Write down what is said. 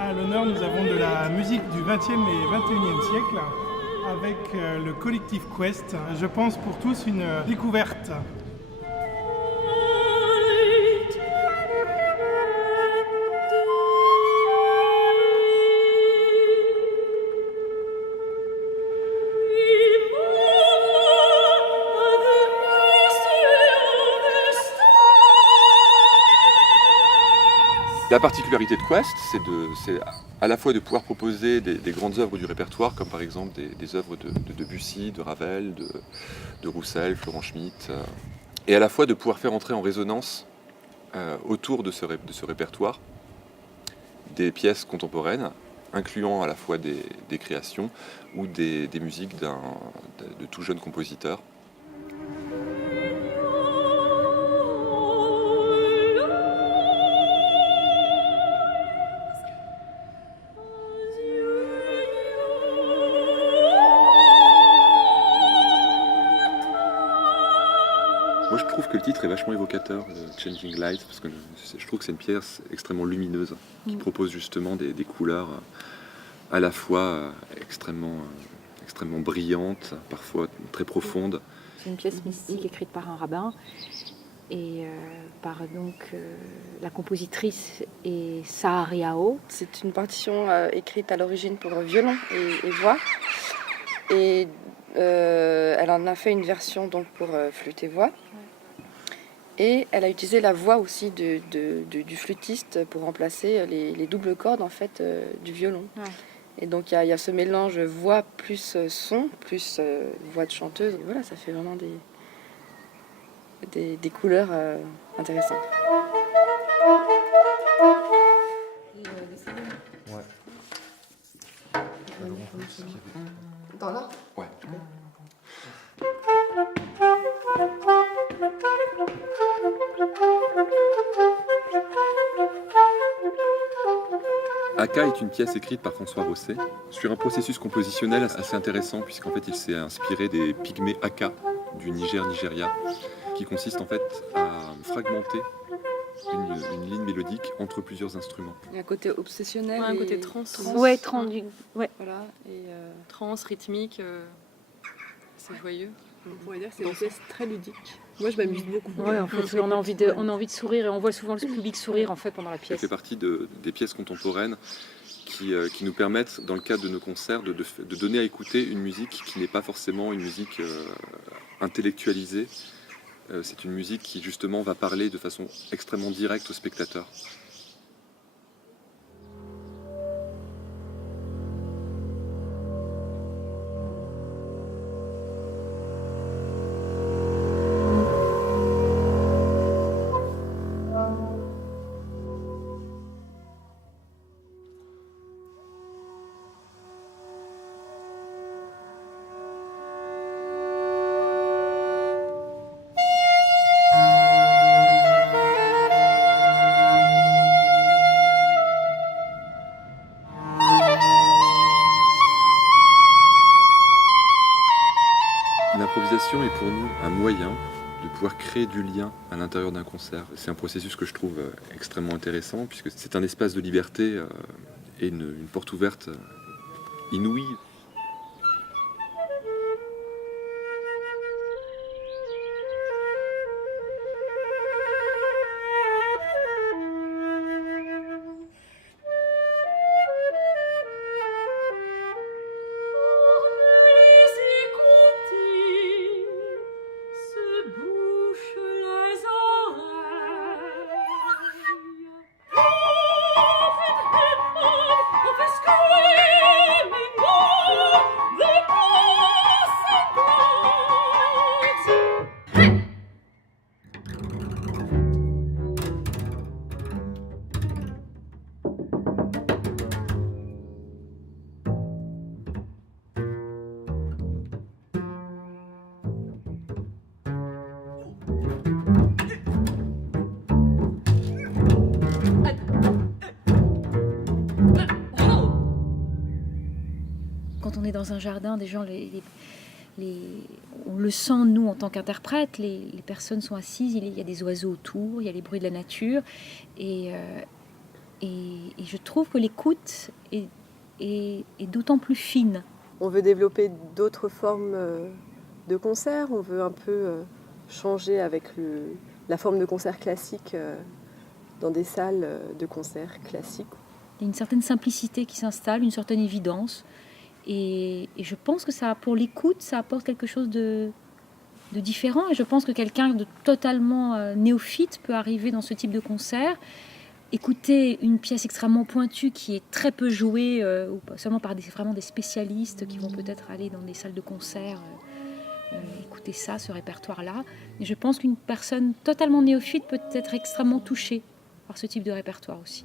À l'honneur, nous avons de la musique du XXe et XXIe siècle avec le collectif Quest. Je pense pour tous une découverte. La particularité de Quest, c'est à la fois de pouvoir proposer des grandes œuvres du répertoire, comme par exemple des œuvres de Debussy, de Ravel, de Roussel, Florent Schmitt, et à la fois de pouvoir faire entrer en résonance autour de ce répertoire des pièces contemporaines, incluant à la fois des créations ou des musiques de tout jeunes compositeurs. Moi, je trouve que le titre est vachement évocateur, de Changing Light, parce que je trouve que c'est une pièce extrêmement lumineuse, qui propose justement des couleurs à la fois extrêmement brillantes, parfois très profondes. C'est une pièce mystique écrite par un rabbin et par la compositrice est Sahariao. C'est une partition écrite à l'origine pour violon et voix. Et elle en a fait une version donc pour flûte et voix. Et elle a utilisé la voix aussi du flûtiste pour remplacer les doubles cordes en fait du violon. Ouais. Et donc il y a ce mélange voix plus son, plus voix de chanteuse. Et voilà, ça fait vraiment des couleurs intéressantes. Ouais. Dans là ? Ouais. Aka est une pièce écrite par François Rosset sur un processus compositionnel assez intéressant puisqu'en fait il s'est inspiré des pygmées Aka du Nigeria qui consiste en fait à fragmenter une ligne mélodique entre plusieurs instruments. Il y a un côté obsessionnel, un côté trans. Ouais, ouais. Voilà, et trans, rythmique, c'est joyeux. On pourrait dire que c'est une pièce très ludique. Moi, je m'amuse beaucoup. Ouais, en fait, on a envie de sourire et on voit souvent le public sourire en fait pendant la pièce. Ça fait partie des pièces contemporaines qui nous permettent, dans le cadre de nos concerts, de donner à écouter une musique qui n'est pas forcément une musique intellectualisée. C'est une musique qui justement va parler de façon extrêmement directe au spectateur. L'improvisation est pour nous un moyen de pouvoir créer du lien à l'intérieur d'un concert. C'est un processus que je trouve extrêmement intéressant puisque c'est un espace de liberté et une porte ouverte inouïe. Quand on est dans un jardin, des gens, on le sent, nous, en tant qu'interprètes, les personnes sont assises, il y a des oiseaux autour, il y a les bruits de la nature. Et Et je trouve que l'écoute est d'autant plus fine. On veut développer d'autres formes de concerts, on veut un peu changer avec la forme de concert classique dans des salles de concert classiques. Il y a une certaine simplicité qui s'installe, une certaine évidence. Et je pense que ça, pour l'écoute, ça apporte quelque chose de différent. Et je pense que quelqu'un de totalement néophyte peut arriver dans ce type de concert, écouter une pièce extrêmement pointue qui est très peu jouée, ou seulement par vraiment des spécialistes qui vont peut-être aller dans des salles de concert, écouter ça, ce répertoire-là. Et je pense qu'une personne totalement néophyte peut être extrêmement touchée par ce type de répertoire aussi.